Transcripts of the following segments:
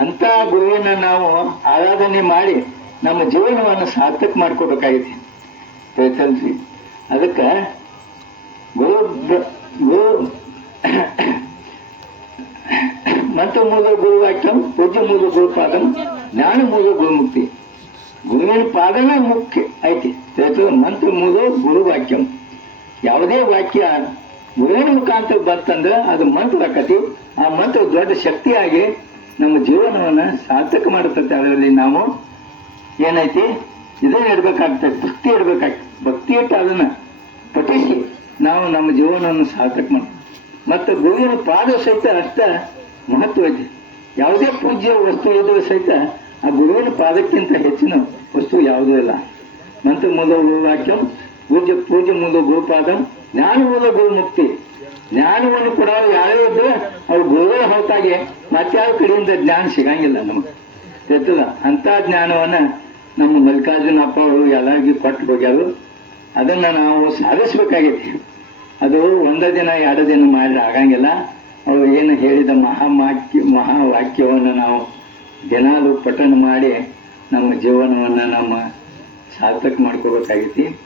ಅಂತ ಗುರುವಿನ ನಾವು ಆರಾಧನೆ ಮಾಡಿ ನಮ್ಮ ಜೀವನವನ್ನು ಸಾರ್ಥಕ ಮಾಡ್ಕೋಬೇಕಾಗಿದೆ. ತಿಳಿತಲ್ರಿ ಅದಕ್ಕೆ ಗುರು ಗುರು ಮಂತ್ರ ಮೂಲ ಗುರು ವಾಕ್ಯಂ ಪೂಜ್ಯ ಮೂಲ ಗುರು ಪಾದಂ ಜ್ಞಾನ ಮೂಲ ಗುರುಮುಕ್ತಿ. ಗುರುವಿನ ಪಾದನೇ ಮುಖ್ಯ ಐತಿ. ತಿಳಿತದ ಮಂತ್ರ ಮೂಲ ಗುರು ವಾಕ್ಯಂ ಯಾವುದೇ ವಾಕ್ಯ ಗುರುವಿನ ಮುಖಾಂತರ ಬಂತಂದ್ರೆ ಅದು ಮಂತ್ರ ಆಕತಿ. ಆ ಮಂತ್ರ ದೊಡ್ಡ ಶಕ್ತಿಯಾಗಿ ನಮ್ಮ ಜೀವನವನ್ನ ಸಾರ್ಥಕ ಮಾಡುತ್ತೆ ಅದರಲ್ಲಿ ನಾವು ಏನೈತಿ? ಇದನ್ನ ಇಡ್ಬೇಕಾಗ್ತದೆ ಭಕ್ತಿ ಇಡ್ಬೇಕಾಗ್ತದೆ. ಭಕ್ತಿ ಇಟ್ಟು ಅದನ್ನ ಪಠಿಸಿ ನಾವು ನಮ್ಮ ಜೀವನವನ್ನು ಸಾರ್ಥಕ ಮಾಡ್ತೀವಿ. ಮತ್ತು ಗುರುವಿನ ಪಾದ ಸಹಿತ ಅಷ್ಟ ಮಹತ್ವ ಇದೆ. ಯಾವುದೇ ಪೂಜ್ಯ ವಸ್ತು ಇದ್ರೂ ಸಹಿತ ಆ ಗುರುವಿನ ಪಾದಕ್ಕಿಂತ ಹೆಚ್ಚಿನ ವಸ್ತು ಯಾವುದೂ ಇಲ್ಲ. ಮಂತ್ರ ಮೂಲ ಗುರುವಾಕ್ಯಂ, ಪೂಜ್ಯ ಪೂಜ್ಯ ಮೂಲ ಗುರುಪಾದಂ ಜ್ಞಾನ ಮೂಲ ಗುರು ಮುಕ್ತಿ ಜ್ಞಾನವನ್ನು ಕೂಡ ಯಾರೇ ಇದ್ರೆ ಅವ್ರು ಗುರುಗಳ ಹೊರತಾಗಿ ಮತ್ತಾವ ಕಡೆಯಿಂದ ಜ್ಞಾನ ಸಿಗಂಗಿಲ್ಲ ನಮಗೆ. ಗೊತ್ತದ? ಅಂತ ಜ್ಞಾನವನ್ನ ನಮ್ಮ ಮಲ್ಲಿಕಾರ್ಜುನ ಅಪ್ಪ ಅವರು ಎಲ್ಲರಿಗೂ ಕೊಟ್ಟು ಹೋಗ್ಯಾರು. ಅದನ್ನ ನಾವು ಸಾಧಿಸ್ಬೇಕಾಗೈತಿ. ಅದು ಒಂದ ದಿನ, ಎರಡು ದಿನ ಮಾಡಿದ್ರೆ ಆಗಂಗಿಲ್ಲ. ಅವ್ರು ಏನು ಹೇಳಿದ ಮಹಾವಾಕ್ಯ ಮಹಾವಾಕ್ಯವನ್ನು ನಾವು ದಿನಾಲು ಪಠನ ಮಾಡಿ ನಮ್ಮ ಜೀವನವನ್ನು ನಮ್ಮ ಸಾರ್ಥಕ ಮಾಡ್ಕೋಬೇಕಾಗೈತಿ.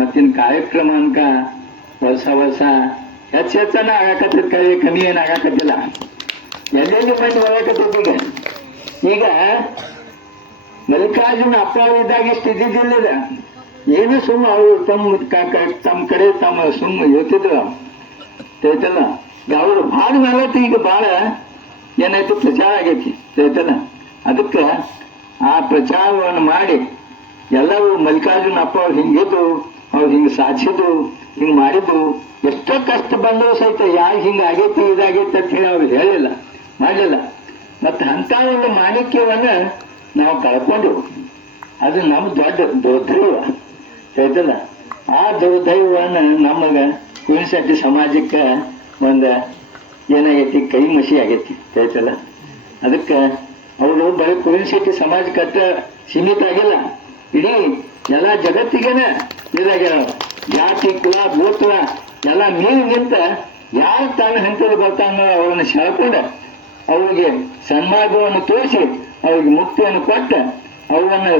ಮತ್ತಿನ ಕಾರ್ಯಕ್ರಮ ಅನ್ಕ ಹೊಸ ವರ್ಷ ಹೆಚ್ಚು ಹೆಚ್ಚನ ಆಗಾಕತ್ತದ ಕೈ, ಕಮ್ಮಿ ಏನು ಆಗಾಕತ್ತಿಲ್ಲ. ಎಲ್ಲೆಲ್ಲಿ ಮಂದಿ ಈಗ? ಈಗ ಮಲ್ಲಿಕಾರ್ಜುನ ಅಪ್ಪ ಇದ್ದಾಗ ಇಷ್ಟು ಇದ್ದಿದ್ದಿಲ್ಲ ಇದು. ಏನು ಸುಮ್ಮ ಅವರು ತಮ್ಮ ತಮ್ಮ ಕಡೆ ತಮ್ಮ ಸುಮ್ಮ ಹೇಳ್ತಿದ್ರು ತಿಳ್ತಲ್ಲ ಅವರು ಭಾಳ ಮೇಲತ್ತು ಈಗ ಭಾಳ. ಏನಾಯ್ತು? ಪ್ರಚಾರ ಆಗೈತಿ ತಿಳ್ತಲ್ಲ ಅದಕ್ಕೆ ಆ ಪ್ರಚಾರವನ್ನು ಮಾಡಿ ಎಲ್ಲರೂ ಮಲ್ಲಿಕಾರ್ಜುನ ಅಪ್ಪ ಅವ್ರು ಹಿಂಗಿದ್ದು, ಅವ್ರು ಹಿಂಗೆ ಸಾಧಿಸಿದ್ದು ಹಿಂಗೆ ಮಾಡಿದ್ದು ಎಷ್ಟೋ ಕಷ್ಟ ಬಂದರೂ ಸಹಿತ ಯಾರು ಹಿಂಗೆ ಆಗೈತಿ, ಇದಾಗೈತಿ ಅಂತ ಹೇಳಿ ಅವ್ರು ಹೇಳಿಲ್ಲ, ಮಾಡಲಿಲ್ಲ. ಮತ್ತು ಅಂಥ ಒಂದು ಮಾಣಿಕ್ಯವನ್ನ ನಾವು ಕಳ್ಕೊಂಡು ಅದು ನಮ್ಮ ದೊಡ್ಡ ದುರ್ದೈವ, ಹೇಳ್ತಲ್ಲ, ಆ ದುರ್ದೈವನ ನಮಗೆ ಕುಣಿಸಟ್ಟಿ ಸಮಾಜಕ್ಕೆ ಒಂದು ಏನಾಗೈತಿ ಕೈ ಮಸಿ ಆಗೈತಿ, ಹೇಳ್ತಲ್ಲ. ಅದಕ್ಕೆ ಅವರು ಬರೀ ಕುಣಿಸಟ್ಟಿ ಸಮಾಜಕ್ಕೆ ಸೀಮಿತ ಆಗಿಲ್ಲ. ಇಡೀ ಎಲ್ಲ ಜಗತ್ತಿಗೇನೆ ಇದಾಗ್ಯಾರ ಜಾತಿ ಕುಲ ಭೂತ್ವ ಎಲ್ಲ ಮೀನು ನಿಂತ ಯಾರು ತಾನು ಹಂತದಲ್ಲಿ ಬರ್ತಾನೋ ಅವರನ್ನು ಸೆಳ್ಕೊಂಡ ಅವರಿಗೆ ಸನ್ಮಾರ್ಗವನ್ನು ತೋರಿಸಿ ಅವರಿಗೆ ಮುಕ್ತಿಯನ್ನು ಕೊಟ್ಟ ಅವನ್ನು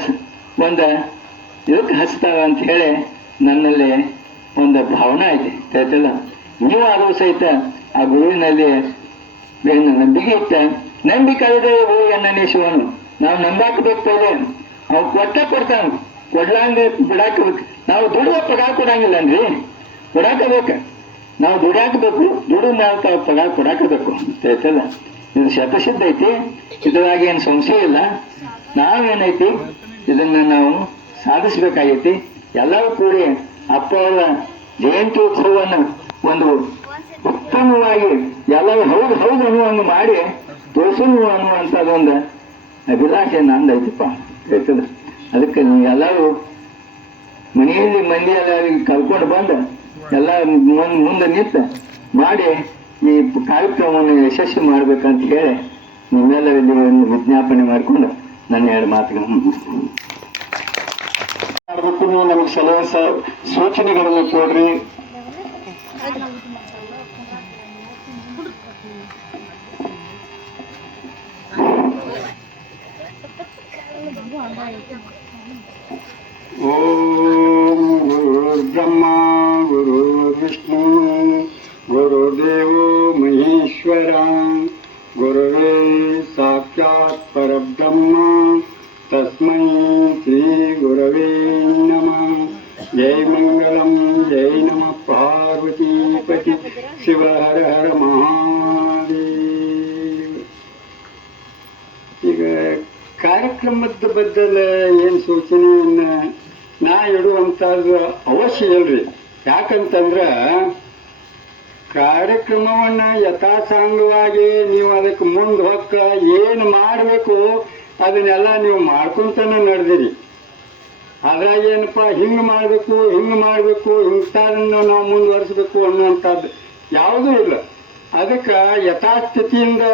ಒಂದು ಇದಕ್ಕೆ ಹಚ್ತಾವ ಅಂತ ಹೇಳಿ ನನ್ನಲ್ಲಿ ಒಂದು ಭಾವನೆ ಇದೆ. ಆಯ್ತಲ್ಲ? ನೀವು ಆದರೂ ಸಹಿತ ಆ ಗುರುವಿನಲ್ಲಿ ನಂಬಿಕೆ ಇಟ್ಟ, ನಂಬಿಕೆ ಅಲ್ಲದೆ ಎನ್ನನೇಶವನು ನಾವು ನಂಬಾಕಬೇಕು ಅವ್ರು ಕೊಟ್ಟ ಕೊಡ್ತಾನ. ಕೊಡ್ಲಾಂಗ ಬಿಡಾಕಬೇಕು ನಾವು ದುಡುವ ಪಗಾರ ಕೊಡಂಗಿಲ್ಲನ್ರಿ ಕೊಡಾಕಬೇಕು. ನಾವು ದುಡ್ಯಾಕಬೇಕು ದುಡು ನಾವು ತಾವು ಪಗಾರ ಕೊಡಾಕಬೇಕು ಆಯ್ತಲ್ಲ ಇದು ಶತಸಿದ್ಧ ಐತಿ. ಇದ್ರಾಗ ಏನು ಸಂಶಯ ಇಲ್ಲ. ನಾವೇನೈತಿ? ಇದನ್ನ ನಾವು ಸಾಧಿಸ್ಬೇಕಾಗೈತಿ. ಎಲ್ಲರೂ ಕೂಡಿ ಅಪ್ಪ ಅವರ ಜಯಂತಿ ಉತ್ಸವವನ್ನು ಒಂದು ಉತ್ತಮವಾಗಿ ಎಲ್ಲರೂ ಹೌದು ಹೌದು ಅನ್ನುವಂಗೆ ಮಾಡಿ ತೋರಿಸಲು ಅನ್ನುವಂಥದ್ದೊಂದು ಅಭಿಲಾಷೆ ನಂದೈತಿಪ್ಪ ಆಯ್ತದ ಅದಕ್ಕೆ ನೀವು ಎಲ್ಲರೂ ಮನೆಯಲ್ಲಿ ಮಂದಿ ಎಲ್ಲರಿಗೆ ಕರ್ಕೊಂಡು ಬಂದು, ಎಲ್ಲ ಮುಂದೆ ನಿಂತು ಮಾಡಿ ಈ ಕಾರ್ಯಕ್ರಮವನ್ನು ಯಶಸ್ವಿ ಮಾಡ್ಬೇಕಂತ ಹೇಳಿ ನಿಮ್ಮೆಲ್ಲರಲ್ಲಿ ಒಂದು ವಿಜ್ಞಾಪನೆ ಮಾಡಿಕೊಂಡು ನನ್ನ ಎರಡು ಮಾತುಗಳನ್ನು ಮುಗಿಸ್ತೀನಿ. ನಮ್ಗೆ ನೀವು ನಮಗೆ ಸಲಹೆ ಸೂಚನೆಗಳನ್ನು ಕೊಡ್ರಿ. ಓಂ. জান্নাত ಅವಶ್ಯ ಇಲ್ರಿ ಯಾಕಂತಂದ್ರೆ ಕಾರ್ಯಕ್ರಮವನ್ನು ಯಥಾಸಾಂಗವಾಗಿ ನೀವು ಅದಕ್ಕೆ ಮುಂದೆ ಹೊಕ್ಕ ಏನು ಮಾಡಬೇಕು ಅದನ್ನೆಲ್ಲ ನೀವು ಮಾಡ್ಕೊಂತಾನೆ ನಡೆದಿರಿ. ಅದ್ರಾಗ ಏನಪ್ಪ, ಹಿಂಗೆ ಮಾಡಬೇಕು ಹಿಂಗೆ ಮಾಡಬೇಕು ಇಂಥದನ್ನು ನಾವು ಮುಂದುವರಿಸ್ಬೇಕು ಅನ್ನುವಂಥದ್ದು ಯಾವುದೂ ಇಲ್ಲ. ಅದಕ್ಕೆ ಯಥಾಸ್ಥಿತಿಯಿಂದ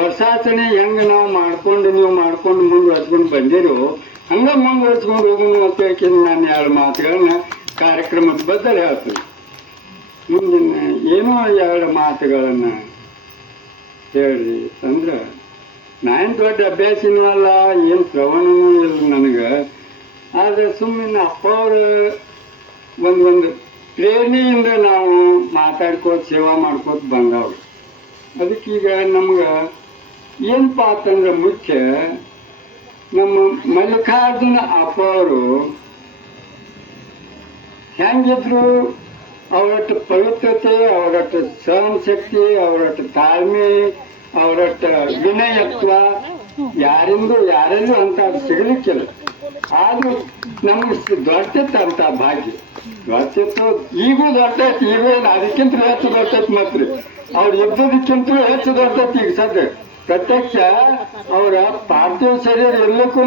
ವರ್ಷಾಚರಣೆ ಹೆಂಗೆ ನಾವು ಮಾಡ್ಕೊಂಡು ನೀವು ಮಾಡ್ಕೊಂಡು ಮುಂದುವರ್ಸ್ಕೊಂಡು ಬಂದಿರೋ, ಹಂಗೆ ಮುಂದುವರ್ಸ್ಕೊಂಡು ಹೋಗೋಣ ಅಂತ ಹೇಳಿ ನಾನು ಎರಡು ಮಾತುಗಳನ್ನ. ಕಾರ್ಯಕ್ರಮದ ಬದಲು ಹೇಳ್ತೀನಿ ಮುಂದಿನ ಏನೋ ಎರಡು ಮಾತುಗಳನ್ನು ಹೇಳಿ ಅಂದ್ರೆ ನಾನು ದೊಡ್ಡ ಅಭ್ಯಾಸಿನೂ ಅಲ್ಲ, ಏನು ಶ್ರವಣನೂ ಇಲ್ಲ ನನಗೆ. ಆದರೆ ಸುಮ್ಮನೆ ಅಪ್ಪ ಅವರು ಒಂದು ಒಂದು ಪ್ರೇರಣೆಯಿಂದ ನಾವು ಮಾತಾಡ್ಕೋತ, ಸೇವಾ ಮಾಡ್ಕೋತ ಬಂದವ್ರು. ಅದಕ್ಕೀಗ ನಮ್ಗೆ ಏನಪ್ಪ ಅಂತಂದ್ರೆ ಮುಖ್ಯ, ನಮ್ಮ ಮಲ್ಲಿಕಾರ್ಜುನ ಅಪ್ಪ ಅವರು ಹೆಂಗಿದ್ರು ಅವರಷ್ಟು ಪವಿತ್ರತೆ, ಅವರಷ್ಟು ಸಹನ ಶಕ್ತಿ ಅವರಷ್ಟು ತಾಳ್ಮೆ, ಅವರಷ್ಟು ವಿನಯತ್ವ ಯಾರಿಂದು ಯಾರಲ್ಲೂ ಅಂತ ಸಿಗಲಿಕ್ಕಿಲ್ಲ. ಆದ್ರೂ ನಮ್ಗೆ ದೊಡ್ಡತ್ತ ಅಂತ ಭಾಗ್ಯ. ದೊಡ್ಡತ್ತು ಈಗೂ ದೊಡ್ಡೈತಿ ಈಗ ಅದಕ್ಕಿಂತ ಹೆಚ್ಚು ದೊಡ್ಡೈತಿ ಮಾತ್ರ. ಅವ್ರು ಇದ್ದದಕ್ಕಿಂತ ಹೆಚ್ಚು ದೊಡ್ಡೈತಿ ಈಗ ಸದ್ಯ. ಪ್ರತ್ಯಕ್ಷ ಅವರ ಪಾರ್ಥಿವ ಶರೀರ ಎಲ್ಲಕ್ಕೂ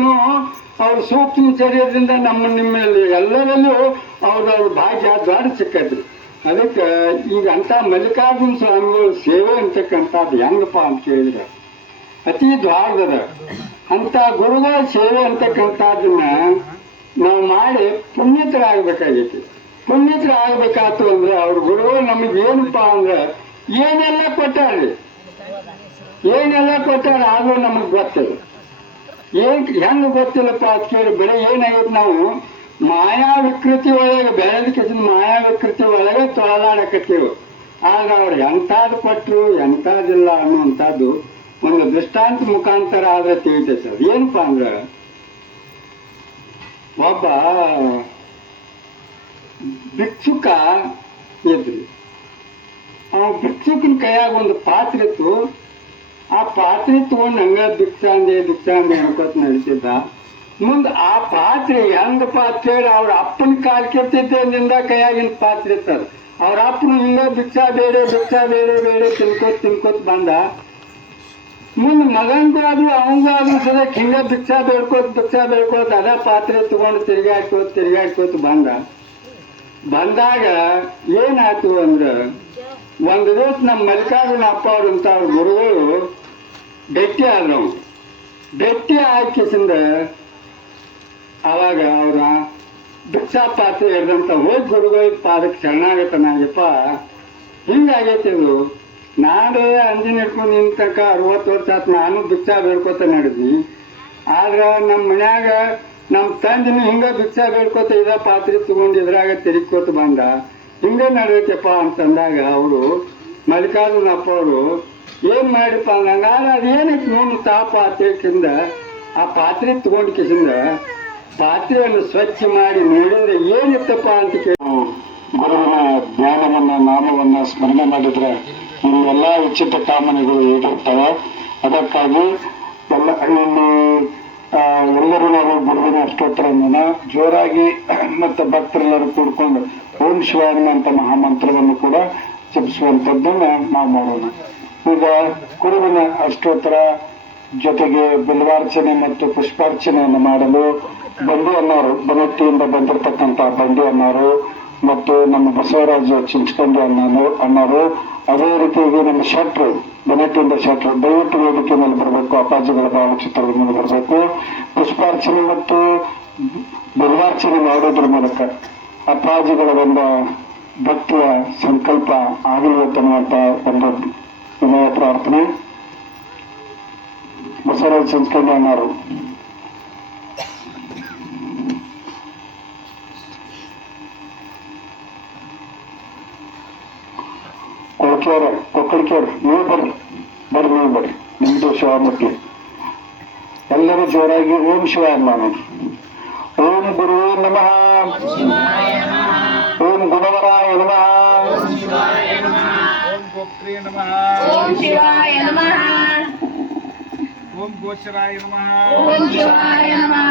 ಅವ್ರ ಸೂಕ್ಷ್ಮ ಶರೀರದಿಂದ ನಮ್ಮ ನಿಮ್ಮಲ್ಲಿ ಎಲ್ಲರಲ್ಲೂ ಅವ್ರ ಅವ್ರ ಭಾಗ್ಯ, ದ್ವಾರ ಸಿಕ್ಕದ್ರಿ. ಅದಕ್ಕೆ ಈಗ ಅಂತ ಮಲ್ಲಿಕಾರ್ಜುನ ಸ್ವಾಮಿಗಳ ಸೇವೆ ಅಂತಕ್ಕಂಥದ್ದು ಹೆಂಗಪ್ಪ ಅಂತ ಕೇಳಿದ್ರೆ, ಅತಿ ದ್ವಾರದದ ಅಂತ ಗುರುಗಳ ಸೇವೆ ಅಂತಕ್ಕಂಥದ್ದನ್ನ ನಾವು ಮಾಡಿ ಪುಣ್ಯತರಾಗಬೇಕಾಗೈತಿ. ಪುಣ್ಯತರಾಗಬೇಕಾಯ್ತು ಅಂದ್ರೆ ಅವ್ರ ಗುರುಗಳು ನಮಗೆ ಏನಪ್ಪ ಅಂದ್ರೆ ಏನೆಲ್ಲ ಕೊಟ್ಟಾರ್ರಿ? ಏನೆಲ್ಲ ಕೊಟ್ಟಾರೆ ಆಗೋ ನಮಗೆ ಗೊತ್ತಿಲ್ಲ ಏನ್ ಹೆಂಗ್ ಗೊತ್ತಿಲ್ಲಪ್ಪ ಅಂತ ಕೇಳಿ ಬೆಳೆ ಏನಾಗಿದೆ ನಾವು ಮಾಯಾ ವಿಕೃತಿ ಒಳಗೆ ಬೆಳೆದಕ್ಕೆ ಮಾಯಾ ವಿಕೃತಿ ಒಳಗೆ ತೊಳಲಾಡಕತ್ತೀವಿ. ಆದ್ರೆ ಅವ್ರು ಎಂಥದ್ದು ಕೊಟ್ಟರು ಎಂಥದ್ದಿಲ್ಲ ಅನ್ನುವಂಥದ್ದು ಒಂದು ದೃಷ್ಟಾಂತ ಮುಖಾಂತರ ಆದ್ರೆ ತಿಳಿತೈತೆ ಸರ್ ಏನಪ್ಪ ಅಂದ್ರೆ, ಒಬ್ಬ ಭಿಕ್ಷುಕ ಇದ್ರಿ. ಅವ ಭಿಕ್ಷುಕನ ಕೈಯಾಗ ಒಂದು ಪಾತ್ರೆ ಇತ್ತು. ಆ ಪಾತ್ರೆ ತಗೊಂಡು ಹಂಗ ಭಿಕ್ಷಾಂದೆ ಭಿಕ್ಷಾಂದೆ ಅನ್ಕೋತ ನಡೀತಿದ್ದ. ಮುಂದೆ ಆ ಪಾತ್ರೆ ಹೆಂಗ ಪಾತ್ರೆ ಹೇಳಿ ಅವ್ರ ಅಪ್ಪನ ಕಾಲ್ ಕೆತ್ತಿದ್ದರಿಂದ ಕೈಯಾಗಿನ ಪಾತ್ರೆ ಇರ್ತದ ಅವ್ರ ಅಪ್ಪನ ಹಿಂಗ ಭಿಕ್ಷಾ ಬೇರೆ ಭಿಕ್ಷಾ ಬೇರೆ ಬೇರೆ ತಿನ್ಕೋತ್ ತಿನ್ಕೋತ್ ಬಂದ. ಮುಂದೆ ಮಗನ್ಗೂ ಅದು ಅವಂಗೂ ಆದ್ರೂ ಸದಕ್ಕೆ ಹಿಂಗ ಭಿಕ್ಷಾ ಬೇಡ್ಕೋತ್, ಭಿಕ್ಷಾ ಬೇಡ್ಕೋತ ಅದ ಪಾತ್ರೆ ತಗೊಂಡು ತಿರ್ಗಾಡ್ಕೋತ್ ತಿರ್ಗಾಡ್ಕೋತ ಬಂದ. ಬಂದಾಗ ಏನಾಯ್ತು ಅಂದ್ರೆ ಒಂದು ದಿವಸ ನಮ್ಮ ಮಲ್ಲಿಕಾರ್ಜುನ ಅಪ್ಪ ಅವರಂತ ಅವ್ರ ಗುರುಗಳು ಭೇಟಿ ಆದ್ರು. ಭೇಟಿ ಹಾಕಿಸಿಂದ ಅವಾಗ ಅವರ ಭಿಕ್ಷಾ ಪಾತ್ರೆ ಇರದಂತ ಹೋಗಿ ಗುರುಗಳು ಪಾದಕ್ಕೆ ಶರಣಾಗತನಾಗಪ್ಪ ಹಿಂಗಾಗೈತೆ ಇದು. ನಾನೇ ಅಂಜಿನ ಇಟ್ಕೊಂಡು ನಿನ್ ತನಕ ಅರವತ್ತು ವರ್ಷ ಆತು, ನಾನು ಭಿಕ್ಷಾ ಬೇಡ್ಕೋತ ನಡೆದ್ನಿ ಆದ್ರೆ ನಮ್ಮ ಮನ್ಯಾಗ ನಮ್ಮ ತಂದಿನ ಹಿಂಗ ಭಿಕ್ಷಾ ಬೇಡ್ಕೋತ ಇದ ಪಾತ್ರೆ ತಗೊಂಡು ಇದ್ರಾಗ ತಿರುಗ್ಕೋತ ಬಂದ. ಹಿಂಗ ನಡೆಯುತ್ತಪ್ಪ ಅಂತಂದಾಗ ಅವರು ಮಲ್ಲಿಕಾರ್ಜುನ ಅಪ್ಪ ಅವರು ಏನ್ ಮಾಡಿಪ್ಪ ಅಂದಂಗ ಅದೇನಿತ್ತು ನೋಡು ತಾಪ ಅಂತೇಕಿಂದ ಆ ಪಾತ್ರೆ ತಗೊಂಡ್ ಕಿಸಿಂದ ಪಾತ್ರೆಯನ್ನು ಸ್ವಚ್ಛ ಮಾಡಿ ನೋಡಿದ್ರೆ ಏನಿತ್ತಪ್ಪ ಅಂತ ಕೇಳಿ. ಧ್ಯಾನವನ್ನ ನಾಮವನ್ನ ಸ್ಮರಣೆ ಮಾಡಿದ್ರೆ ಎಲ್ಲಾ ಉಚಿತ ಕಾಮನೆಗಳು ಈಡಿರ್ತವೆ ಅದಕ್ಕಾಗಿ ಎಲ್ಲ ಇಲ್ಲಿ ಎಲ್ಲರೂ ನಾವು ಗುರುವಿನ ಅಷ್ಟೋತ್ತರವನ್ನ ಜೋರಾಗಿ ಮತ್ತು ಭಕ್ತರೆಲ್ಲರೂ ಕೂಡ್ಕೊಂಡು ಓಂ ಶಿವಾಯನ ಅಂತ ಮಹಾಮಂತ್ರವನ್ನು ಕೂಡ ಜಪಿಸುವಂತದ್ದನ್ನ ನಾವು ಮಾಡೋಣ. ಈಗ ಗುರುವಿನ ಅಷ್ಟೋತ್ತರ ಜೊತೆಗೆ ಬಿಲ್ವಾರ್ಚನೆ ಮತ್ತು ಪುಷ್ಪಾರ್ಚನೆಯನ್ನು ಮಾಡಲು ಬಂಡು ಅನ್ನೋರು ಬನಟ್ಟಿಯಿಂದ ಬಂದಿರತಕ್ಕಂತ ಬಂಡು ಅನ್ನೋರು ಮತ್ತು ನಮ್ಮ ಬಸವರಾಜ ಚಿಂಚಕಂಡಿ ಅನ್ನೋ ಅನ್ನೋರು ಅದೇ ರೀತಿಯಾಗಿ ನಮ್ಮ ಶೆಟ್ರು ಬನಟ್ಟಿಯಿಂದ ಶೆಟ್ರು ದಯವಿಟ್ಟು ವೇದಿಕೆ ಮೇಲೆ ಬರಬೇಕು. ಅಪ್ಪಾಜಿಗಳ ಭಾವಚಿತ್ರದ ಮೇಲೆ ಬರಬೇಕು. ಪುಷ್ಪಾರ್ಚನೆ ಮತ್ತು ಬಲವಾರ್ಚನೆ ಮಾಡೋದ್ರ ಮೂಲಕ ಅಪ್ಪಾಜಿಗಳ ಒಂದು ಭಕ್ತಿಯ ಸಂಕಲ್ಪ ಅಂತ ಒಂದು ವಿನಯ ಪ್ರಾರ್ಥನೆ. ಬಸವರಾಜ ಸಂಸ್ಕರಣೆ ಅನ್ನೋರು ಕೊಳಕೆಯವ್ರ ಕೊಕ್ಕಳಿಕೆಯವ್ರು ನೀವು ಬರ್ರಿ ಬರ್ರಿ ನೀವು ಬರ್ರಿ ನಿಮ್ದು ಶಿವಮೂರ್ತಿ ಎಲ್ಲರೂ ಜೋರಾಗಿ ಓಂ ಶಿವ ನಾನು ಓಂ ಗುರು ನಮಃ ಓಂ ಗುಣವರಾಯ ನಮಃ ಓಂ ಗೋಪ್ತ್ರಿಯ ನಮಃ ಓಂ ಶಿವಾಯ ನಮಃ ಓಂ ಗೋಚರಾಯ ನಮಃ ಓಂ ಶಿವಾಯ ನಮಃ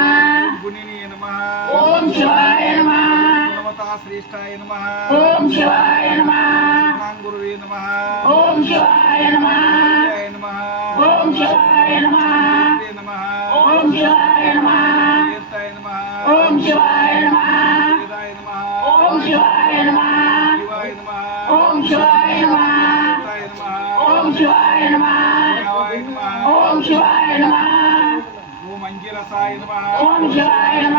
ಗುಣಿನಿಯ ನಮಃ ಓಂ ಶಿವಾಯ ನಮಃ దేవతా శ్రేష్టాయ నమ ఓం శివాయ నమ గురువే నమ ఓం శివాయ నమ నమ ఓం శివాయ నమ నమ ఓం శివాయ నమ తీర్థాయ నమ ఓం శివాయ నమ వేదాయ నమ ఓం శివాయ నమ శివాయ నమ ఓం శివాయ నమ తీర్థాయ నమ ఓం శివాయ నమ శివాయ నమ ఓం శివాయ నమ ఓం అంగిరసాయ నమ ఓం శివాయ నమ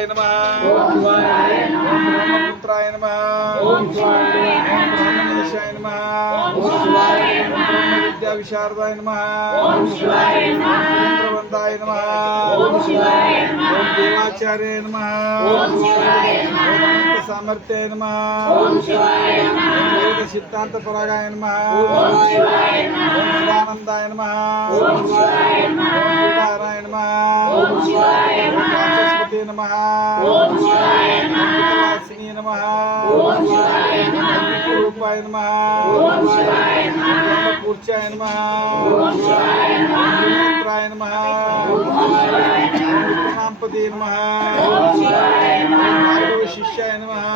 शिवाय नम पुत्राय नम ब्रह्मनिशाय नम विद्या विशारदाय नम प्रबंधाय नम देवाचार्य नम सामर्थ्य नम सिद्धांत परागाय नम आनंदाय नम नारायण नम నమః ఓం శివాయ నమః వాసిని నమః ఓం శివాయ నమః రూపాయ నమః ఓం శివాయ నమః పూర్చాయ నమః ఓం శివాయ నమః మంత్రాయ నమః ఓం శివాయ నమః నాంపదే నమః ఓం శివాయ నమః భార్గవ శిష్యాయ నమః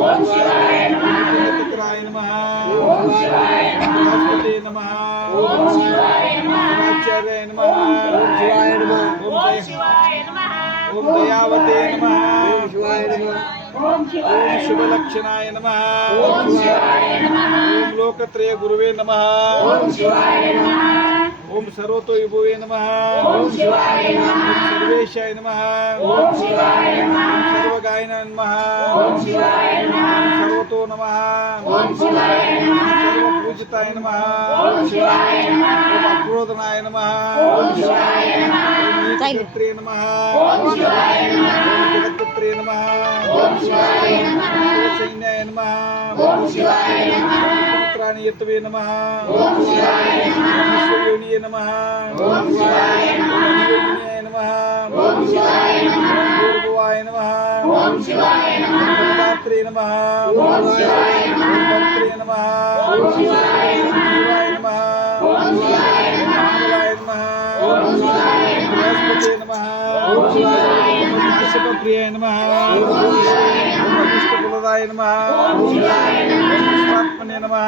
ఓం శివాయ నమః పుత్రాయ నమః ఓం శివాయ నమః నాంపదే నమః ఓం శివాయ నమః ఆచార్యాయ నమః ఓం శివాయ నమః ఓం శివాయ ఓం దయావతే నమ ఓం శివలక్షణాయ నమ ఓం లోకత్రయ గురువే నమ ఓం సర్వతో విభువే నమ ఓం సర్వేశాయ నమ ఓం సర్వగాయన నమ సర్వతో నమ సర్వపూజితాయ నమ ఓం అక్రోధనాయ నమ జగత్తుత్రే నమ. జగత్తుత్రే నమ. శివసైన్యాయ నమ. పుత్రాణీయత్వే నమ. విశ్వయోనియ నమ. యోనియాయ నమ. పూర్వాయ నమ. దాత్రే నమ. దాత్రే నమ. శివాయ నమ. మంగళాయ నమ. शिवाय नमः शिवप्रियाय नमः विष्णुकुलदाय नमः विश्वात्मने नमः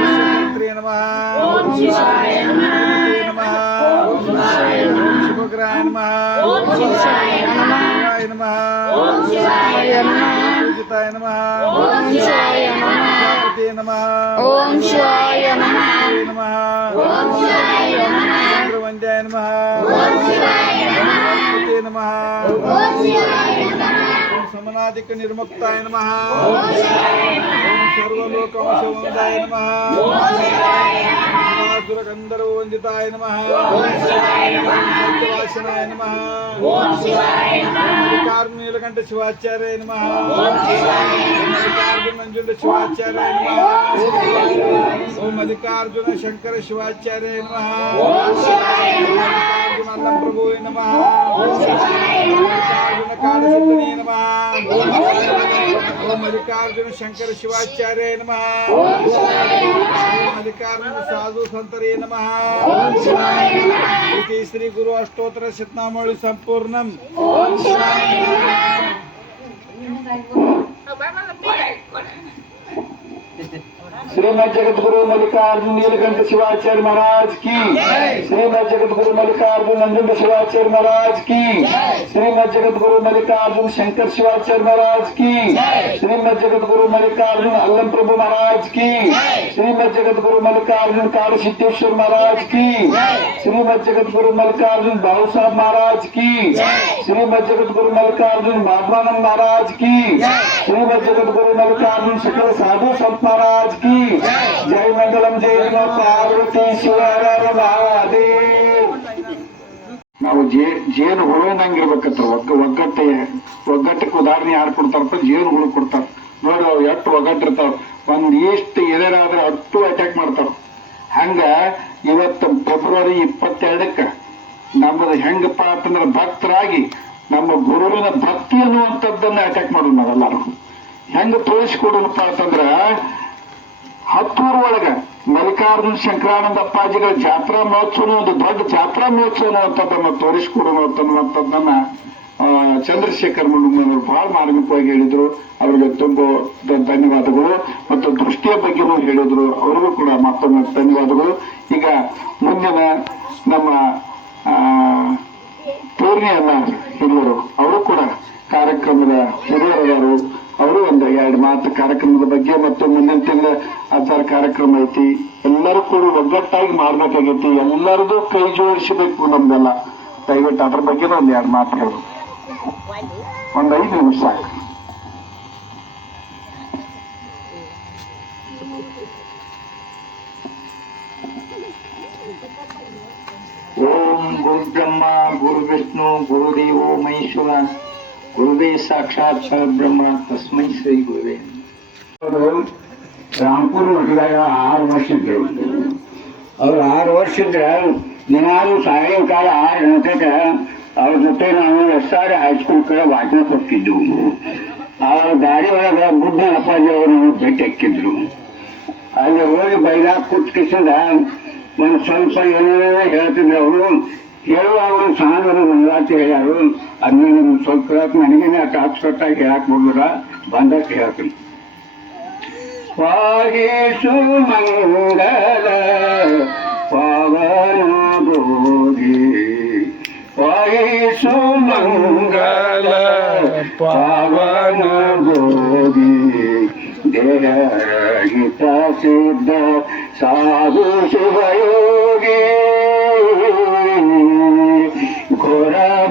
विश्वमित्रे नमः नमः शिवग्रहाय नमः शिवाय नमः पूजिताय नमः नमः ओम शिवाय नमः नमः నమ. సమనాదిక నిర్ముక్తాయ నమ. వందితాయ నమ. సత్యవాసనాయ శివాచార్య శివాచార్య నమ. శంకర శివాచార్య నమ. నందం ప్రభువే నమ కాళసత్తనే నమ ఓం మల్లికార్జున శంకర శివాచార్య నమ మల్లికార్జున సాధు సంతరే నమ ఇది శ్రీ గురు అష్టోత్తర శతనామళి సంపూర్ణం ఓం శివాయ నమ श्रीमद जगतगुरु मल्लिकार्जुन नीलकंठ शिवाचार्य महाराज की। श्रीमद जगतगुरु मल्लिकार्जुन नंदन शिवाचार्य महाराज की। श्रीमद जगतगुरु मल्लिकार्जुन शंकर शिवाचार्य महाराज की। श्रीमद जगतगुरु मल्लिकार्जुन अल्लम प्रभु महाराज की। श्रीमद जगतगुरु मल्लिकार्जुन काल सिद्धेश्वर महाराज की। श्रीमद जगतगुरु मल्लिकार्जुन भाऊ साहब महाराज की। श्रीमद जगतगुरु मल्लिकार्जुन महात्मानंद महाराज की। श्रीमद जगतगुरु मल्लिकार्जुन शकल साधु संत महाराज की। జై మంగళం జై పార్వతీశ్వర ನಾವು ಜೇ, ಜೇನು ಹುಳುವಿನಂಗೆ ಒಗ್ಗ, ಒಗ್ಗಟ್ಟೆ, ಒಗ್ಗಟ್ಟಕ್ಕೆ ಉದಾಹರಣೆ ಯಾರು ಕೊಡ್ತಾರಪ್ಪ? ಜೇನು ಹುಳು ಕೊಡ್ತಾರ. ನೋಡಿ, ಅವು ಎಷ್ಟು ಒಗ್ಗಟ್ಟಿರ್ತಾವ. ಒಂದ್ ಇಷ್ಟು ಎಲೆರಾದ್ರೆ ಅಟ್ಟು ಅಟ್ಯಾಕ್ ಮಾಡ್ತಾರ. ಹಂಗ ಇವತ್ತು ಫೆಬ್ರವರಿ ಇಪ್ಪತ್ತೆರಡಕ್ಕ ನಮ್ಮದು ಹೆಂಗಪ್ಪ ಅಂತಂದ್ರೆ ಭಕ್ತರಾಗಿ ನಮ್ಮ ಗುರುವಿನ ಭಕ್ತಿ ಅನ್ನುವಂಥದ್ದನ್ನ ಅಟ್ಯಾಕ್ ಮಾಡೋಣ ನಾವೆಲ್ಲರೂ. ಹೆಂಗ ತೋರಿಸ್ಕೊಡೋಣಪ್ಪ ಅಂತಂದ್ರ ಹತ್ತೂರು ಒಳಗ ಮಲ್ಲಿಕಾರ್ಜುನ್ ಶಂಕರಾನಂದ ಅಪ್ಪಾಜಿಗಳ ಜಾತ್ರಾ ಮಹೋತ್ಸವ ಒಂದು ದೊಡ್ಡ ಜಾತ್ರಾ ಮಹೋತ್ಸವ ಅನ್ನುವಂಥದ್ದನ್ನು ತೋರಿಸ್ಕೊಡೋಣ ಅನ್ನುವಂಥದ್ದನ್ನ ಚಂದ್ರಶೇಖರ್ ಮುಳುಮನವರು ಬಹಳ ಮಾರ್ಮಿಕವಾಗಿ ಹೇಳಿದ್ರು. ಅವರಿಗೆ ತುಂಬ ಧನ್ಯವಾದಗಳು. ಮತ್ತು ದೃಷ್ಟಿಯ ಬಗ್ಗೆನೂ ಹೇಳಿದ್ರು. ಅವರಿಗೂ ಕೂಡ ಮತ್ತೊಮ್ಮೆ ಧನ್ಯವಾದಗಳು. ಈಗ ಮುಂದಿನ ನಮ್ಮ ಪೂರ್ಣಿಯನ್ನ ಹಿರಿಯರು, ಅವರು ಕೂಡ ಕಾರ್ಯಕ್ರಮದ ಹಿರಿಯರವರು ಅವರು ಒಂದು ಎರಡು ಮಾತು ಕಾರ್ಯಕ್ರಮದ ಬಗ್ಗೆ ಮತ್ತು ಮುಂದಿನ ತಿಂಗಳ ಆಚಾರ ಕಾರ್ಯಕ್ರಮ ಐತಿ. ಎಲ್ಲರೂ ಕೂಡ ಒಗ್ಗಟ್ಟಾಗಿ ಮಾಡ್ಬೇಕಾಗೈತಿ. ಎಲ್ಲರದು ಕೈ ಜೋಡಿಸಬೇಕು ನಮ್ದೆಲ್ಲ. ದಯವಿಟ್ಟು ಅದ್ರ ಬಗ್ಗೆ ಒಂದು ಎರಡು ಮಾತು ಹೇಳು. ಒಂದು ಐದು ನಿಮಿಷ. ಓಂ ಗುರು ಬ್ರಹ್ಮ ಗುರು ವಿಷ್ಣು ಗುರುದೇವೋ ಮಹೇಶ್ವರ. ಗುರುವೇ ಸಾಕ್ಷಾತ್ ಪರಬ್ರಹ್ಮ ತಸ್ಮೈ ಶ್ರೀ ಗುರುವೇ ಅವರು ರಾಮ್ಪುರ್ ಮಠದಾಗ ಆರು ವರ್ಷ ಇದ್ರು ಅವ್ರು ಆರು ವರ್ಷ ಇದ್ರೆ ದಿನಾಲು ಸಾಯಂಕಾಲ ಆರು ಗಂಟೆಗೆ ಅವ್ರ ಜೊತೆ ನಾವು ಎಸ್ ಆರ್ ಹೈಸ್ಕೂಲ್ ಕಡೆ ವಾಚನ ಕೊಡ್ತಿದ್ವು ಅವ್ರ ದಾರಿ ಒಳಗೆ ಬುದ್ಧ ಅಪ್ಪಾಜಿ ಅವರು ನಮಗೆ ಭೇಟಿ ಹಾಕಿದ್ರು ಅಲ್ಲಿ ಹೋಗಿ ಬೈಲಾಗ ಕೂತ್ಕಿಸಿದ ಒಂದು ಸ್ವಲ್ಪ ಏನೇನೋ ಹೇಳ್ತಿದ್ರು ಅವರು ಹೇಳುವಾಗ ಒಂದು ಸಹನ ಮಂಗಳಾತಿ ಹೇಳ್ಯಾರು ಅದನ್ನ ನಮ್ಗೆ ಸ್ವಲ್ಪ ಹೇಳಕ್ ನನಗೇನೆ ಅಷ್ಟು ಅಚ್ಚುಕಟ್ಟಾಗಿ ಹೇಳಕ್ ಬಿಡ್ಲಿಲ್ಲ ಬಂದಷ್ಟು ಹೇಳ್ತೀನಿ ವಾಗೇಶು ಮಂಗಲ ಪವನ ಭೋಗಿ ವಾಗೇಶು ಮಂಗಲ ಪವನ ಭೋಗಿ ದೇಹಿತ ಸಿದ್ಧ ಸಾಧು ಶಿವಯೋಗಿ ঘোড়া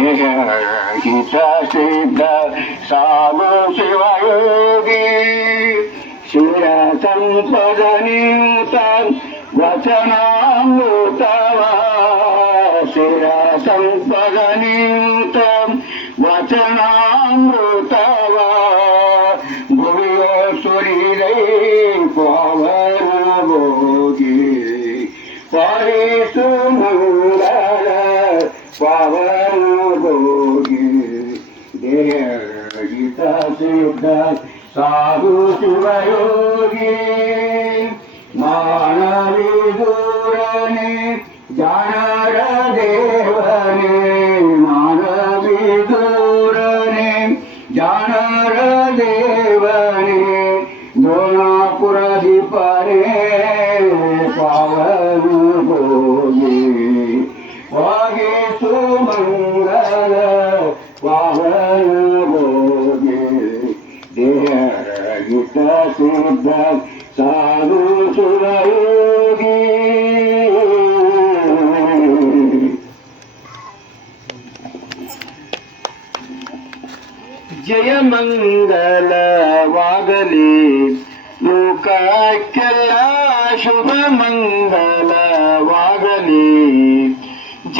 ईश सिद्ध सामो शिवयोगी शिरसम्पदनियुतान् वचनामृतवा शिरसम्पदनियुतान् वचनामृतवा भुवो सुरीरै पावनभोगी पारिषु मङ्गल पावन சித்தாய் சாகு சிவயோகி மாணவி தூரணி ஜான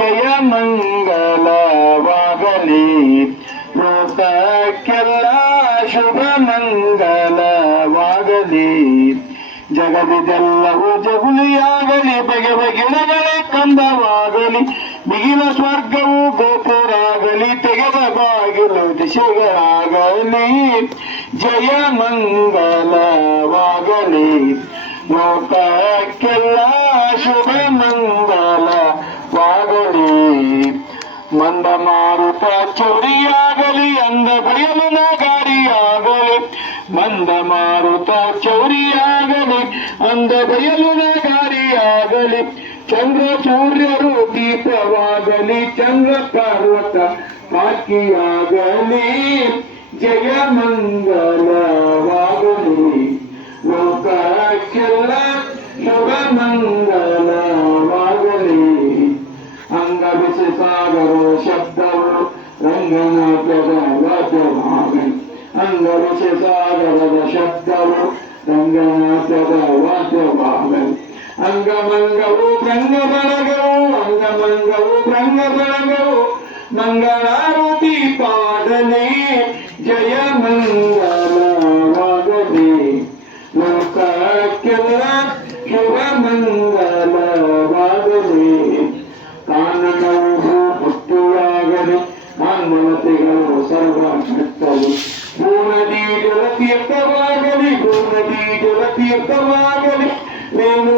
ಜಯ ಮಂಗಲವಾಗಲಿ ಲೋಕಕ್ಕೆಲ್ಲ ಶುಭ ಮಂಗಲವಾಗಲಿ ಜಗದಿದೆಲ್ಲವೂ ಜಗುಲಿಯಾಗಲಿ ಬಗೆ ಬಗೆಳಗಳೇ ಕಂದವಾಗಲಿ. ಸ್ವರ್ಗವೂ ಸ್ವರ್ಗವು ಗೋಪುರಾಗಲಿ, ತೆಗೆದ ಬಾಗಿಲು ದಿಶೆಗಳಾಗಲಿ. ಜಯ ಮಂಗಲವಾಗಲಿ ಲೋಕಕ್ಕೆಲ್ಲ ಶುಭ ಮಂದ ಮಾರುತ ಚೌರಿಯಾಗಲಿ, ಅಂದ ಬಯಲು ನಗಾರಿಯಾಗಲಿ ಮಂದ ಮಾರುತ ಚೌರಿಯಾಗಲಿ, ಅಂದ ಬಯಲು ನಗಾರಿಯಾಗಲಿ ಚಂದ್ರ ಸೂರ್ಯರು ದೀಪವಾಗಲಿ ಚಂದ್ರ ಪರ್ವತ ಪಾಕಿಯಾಗಲಿ. ಜಯ ಮಂಗಲವಾಗಲಿ. ಲೋಕಕ್ಕೆಲ್ಲ ಶುಭ ಮಂಗಲವಾಗಲಿ ಸಾಗರ ಶಬ್ದವು ರಂಗನಾಟ್ಯದ ವಾದ್ಯವಾಗಲಿ ಅಂಗವಿಸಿ ಸಾಗರದ ಶಬ್ದವು ರಂಗನಾಟ್ಯದ ವಾದ್ಯವಾಗಲಿ ಅಂಗಮಂಗವು ಭೃಂಗ ಬಳಗವು ಅಂಗಮಂಗವು ಭೃಂಗ ಬಳಗವು ಮಂಗಳಾರತಿ ಪಾಡಲಿ ಜಯ ಮಂಗಲವಾಗಲಿ అర్పిస్తాము భూనది జలతీర్థవాగలి భూనది జలతీర్థవాగలి నేను